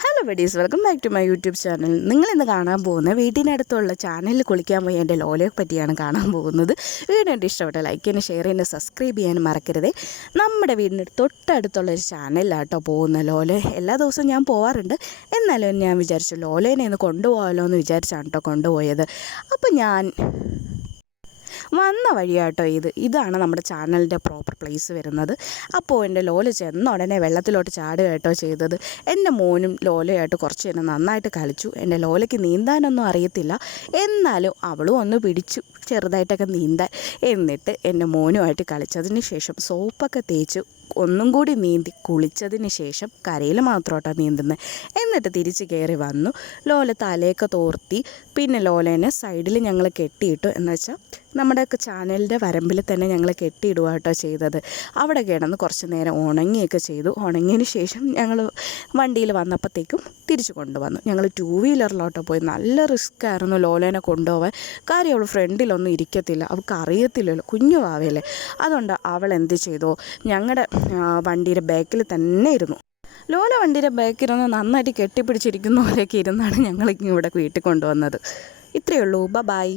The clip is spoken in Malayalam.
Hello buddies welcome back to my YouTube channel നിങ്ങൾ ഇന്ന് കാണാൻ പോകുന്ന വീട്ടിനടുത്തുള്ള ചാനലിൽ കുളിക്കാൻ പോയി എന്റെ ലോലയെ പറ്റിയാണ് കാണാൻ പോകുന്നത്. വീഡിയോ എന്റെ ഇഷ്ടപ്പെട്ട ലൈക്ക് ചെയ്യാനും ഷെയർ ചെയ്യാനും സബ്സ്ക്രൈബ് ചെയ്യാൻ മറക്കരുത്. നമ്മുടെ വീടിന്റെ തൊട്ടടുത്തുള്ള ഒരു ചാനലിലാട്ടോ പോകുന്ന ലോല. എല്ലാ ദിവസവും ഞാൻ പോവാറുണ്ട്. എന്നാലും ഞാൻ വിചാരിച്ചു ലോലേനെ ഒന്ന് കൊണ്ടുപോകാമല്ലോ എന്ന് വിചാരിച്ചാണ് കേട്ടോ കൊണ്ടുപോയത്. അപ്പോൾ ഞാൻ വന്ന വഴിയാട്ടോ ഇത്. ഇതാണ് നമ്മുടെ ചാനലിന്റെ പ്രോപ്പർ പ്ലേസ് വരുന്നത്. അപ്പോൾ എന്റെ ലോല ചെന്ന ഉടനെ വെള്ളത്തിലോട്ട് ചാടുക കേട്ടോ ചെയ്തത്. എന്റെ മോനും ലോലയായിട്ട് കുറച്ച് നേരം നന്നായിട്ട് കളിച്ചു. എന്റെ ലോലയ്ക്ക് നീന്താനൊന്നും അറിയത്തില്ല. എന്നാലും അവളും ഒന്ന് പിടിച്ചു. ചെറുതായിട്ടൊക്കെ നീന്താൻ. എന്നിട്ട് എന്റെ മോനുമായിട്ട് കളിച്ചതിന് ശേഷം സോപ്പൊക്കെ തേച്ച് ഒന്നും കൂടി നീന്തി കുളിച്ചതിന് ശേഷം കരയിൽ മാത്രമായിട്ടാണ് നീന്തുന്നത് എന്നിട്ട് തിരിച്ച് കയറി വന്നു. ലോല തലയൊക്കെ തോർത്തി. പിന്നെ ലോലേനെ സൈഡിൽ ഞങ്ങൾ കെട്ടിയിട്ടു. എന്ന് വെച്ചാൽ നമ്മുടെ ചാനലിന്റെ വരമ്പിൽ തന്നെ ഞങ്ങൾ കെട്ടിയിടുക കേട്ടോ ചെയ്തത്. അവിടെ കിടന്ന് കുറച്ച് നേരം ഉണങ്ങിയൊക്കെ ചെയ്തു. ഉണങ്ങിയതിന് ശേഷം ഞങ്ങൾ വണ്ടിയിൽ വന്നപ്പോഴത്തേക്കും തിരിച്ചു കൊണ്ടുവന്നു. ഞങ്ങൾ ടൂ വീലറിലോട്ടോ പോയി. നല്ല റിസ്ക് ആയിരുന്നു ലോലേനെ കൊണ്ടുപോകാൻ കാര്യം അവൾ ഫ്രണ്ടിലൊന്നും ഇരിക്കത്തില്ല. അവൾക്ക് അറിയത്തില്ലല്ലോ. കുഞ്ഞു വാവയല്ലേ. അതുകൊണ്ട് അവൾ എന്ത് ചെയ്തു? ഞങ്ങളുടെ വണ്ടിയുടെ ബാക്കിൽ തന്നെ ഇരുന്നു. ലോല വണ്ടിയുടെ ബാക്കിലൊന്ന് നന്നായിട്ട് കെട്ടിപ്പിടിച്ചിരിക്കുന്ന പോലെയൊക്കെ ഇരുന്നാണ് ഞങ്ങൾ ഇവിടെ വീട്ടിൽ കൊണ്ടുവന്നത്. ഇത്രയേ ഉള്ളൂ. ബ ബായ്